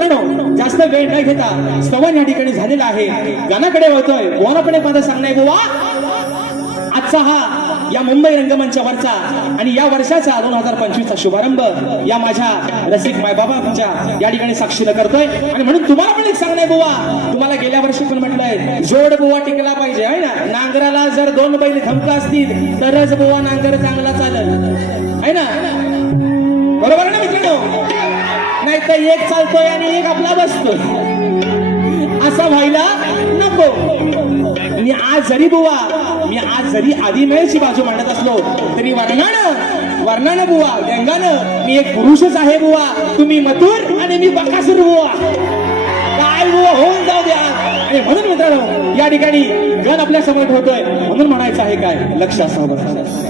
मित्रांनो जास्त वेळ न घेता स्तवन या ठिकाणी झालेला आहे. गाण्याकडे वळतोय. कोणाकडे माझं सांगणं आहे आजचा हा या मुंबई रंगमंचावरचा आणि या वर्षाचा दोन हजार पंचवीसचा शुभारंभ या माझ्या रसिक मायबाबांच्या या ठिकाणी साक्षीनं करतोय. आणि म्हणून तुम्हाला पण एक सांगणं बुवा तुम्हाला गेल्या वर्षी पण म्हटलंय जोड बुवा टिकला पाहिजे. आहे ना? नांगराला जर दोन बैल धमका असतील तरच बुवा नांगर चांगला चालल. आहे ना? बरोबर ना मित्रांनो? आता एक चालतोय आणि एक आपला बसतोय. असा व्हायला नको. मी आज जरी बुवा मी आज जरी आदिमयची बाजू मांडत असलो तरी वर्णानं वर्णानं बुवा व्यंगानं मी एक पुरुषच आहे बुवा. तुम्ही मथुर आणि मी बकासूर बुवा. काय बुवा होऊन जाऊ द्या. आणि म्हणून मित्रांनो या ठिकाणी गण आपल्यासमोर ठेवतोय. म्हणून म्हणायचं आहे काय लक्ष असावं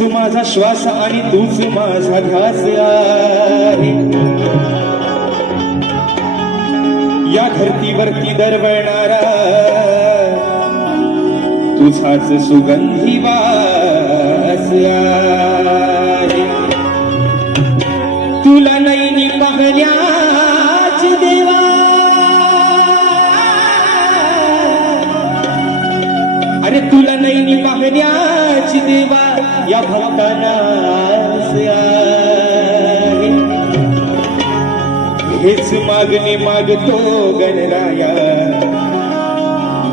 तूच माझा श्वास आणि तूच माझा ध्यास आहे. या धरतीवरती दरवळणारा तुझाच सुगंधी वास आहे. तुला नैनी पाहण्याच अरे तुला नैनी पाहण्याची देवा या भक्ताना हेच मागणे मागतो गणराया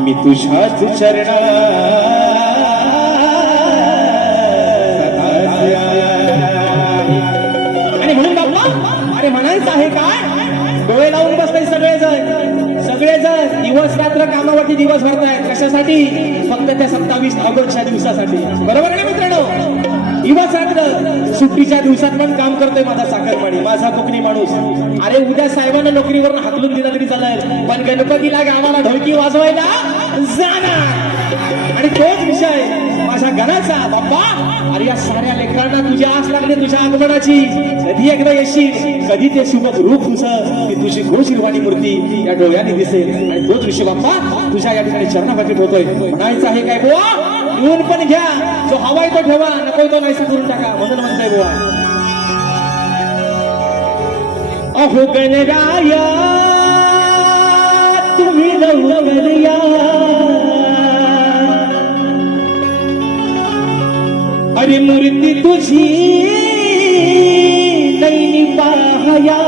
मी तुझ्याच चरणा आणि म्हणून बाबा अरे म्हणायचं आहे काय दिवस रात्र कामावरती दिवस भरतायत. कशासाठी? फक्त त्या सत्तावीस ऑगस्टच्या दिवसासाठी. बरोबर आहे मित्रांनो? दिवस रात्र सुट्टीच्या दिवसात पण काम करतोय माझा साखरपाणी माझा कोकणी माणूस. अरे उद्या साहेबांना नोकरीवरून हाकलून दिला तरी चालेल. पण गणपतीला गावाला ढोलकी वाजवायला जाणार. आणि तोच विषय माझ्या गणाचा बाप्पा अरे या साऱ्या लेकरांना तुझ्या आस लागली तुझ्या आगमनाची. कधी एकदा येशील? कधी ते सुबक रूप तुझं की तुझी घोषिरवाणी मूर्ती या डोळ्याने दिसेल. आणि तोच विषय बाप्पा तुझ्या या ठिकाणी चरणापाठी ठेवतोय म्हणायचं आहे काय बुवा? येऊन पण घ्या. जो हवाय तो ठेवा. नको तो नाहीसा करून टाका. म्हणून म्हणतोय बुवा. अहो गणराया तुम्ही लवकर अरे मूर्ती तुझी नैनी पाहया।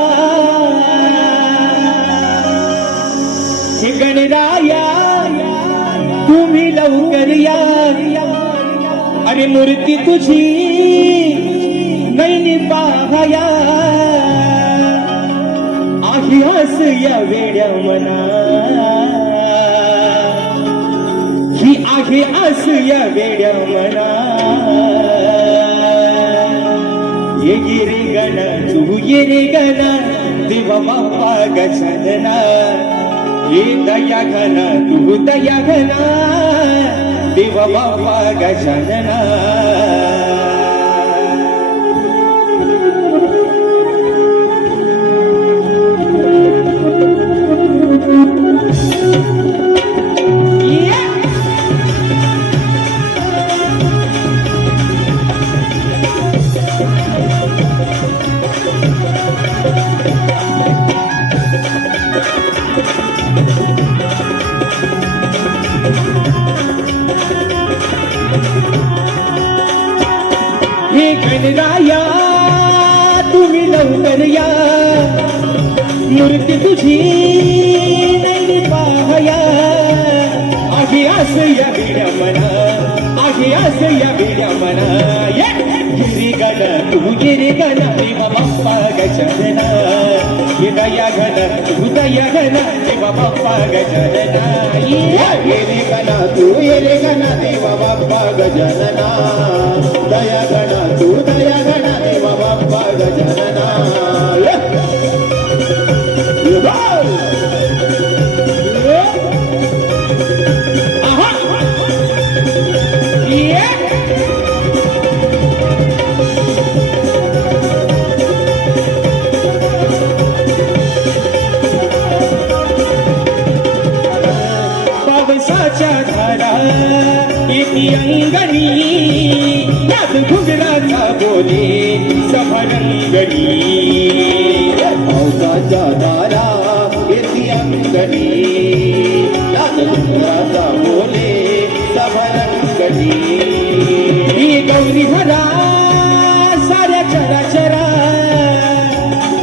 गणराया तुम्ही लवकर या। अरे मूर्ती तुझी नैनी पाहया। आहे हस या वेड्या मना ही असूया वेड्या मना. येगिरे गण तू ये गण देव बाप्पा गजना ये दया घन तू दया घन देव बाप्पा गजना नैनया मूर्ति तुझी नैन पाहया आगी आस या वेड्या मना, आगी आस या वेड्या मना। गिरी गण तू गिरी गण देवा बाप्पा गजना हृदया तू दया घन देवा बाप्पा गजना गिरी गण तू गिरी गण देवा बाप्पा गजना दया गण तू दया गण देवा बाप्पा गजना Portugal! माझ्या दारा येती अंगणी. लालचंद्राचा बोले सभरंगणी. ही गौरी भरा साऱ्या चराचरा.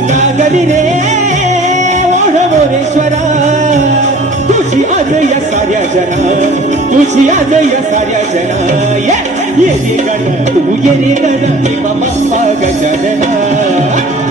नागरी रे ओढवोरेश्वरा. तुझी आज या साऱ्या जना तुझी आज या साऱ्या जना. ये ये गण तू ये गण मम्मा गजानना.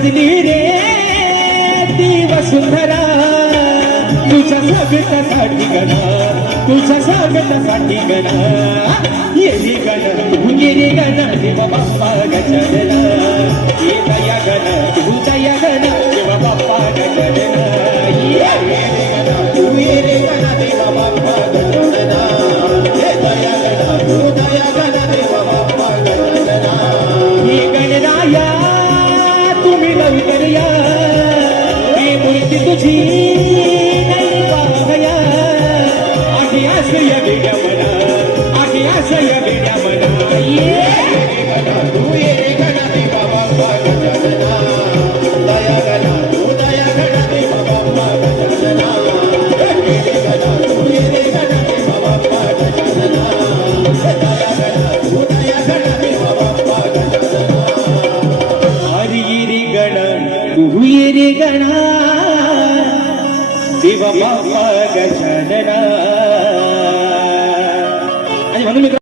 सजली रे ती वसुंधरा तुझ्या स्वागतासाठी गणा तुझ्या स्वागतासाठी गणा. येली गण तू गिरी गण देवा बाप्पा गजला येता या गण तू दया गण. Yeah, yeah.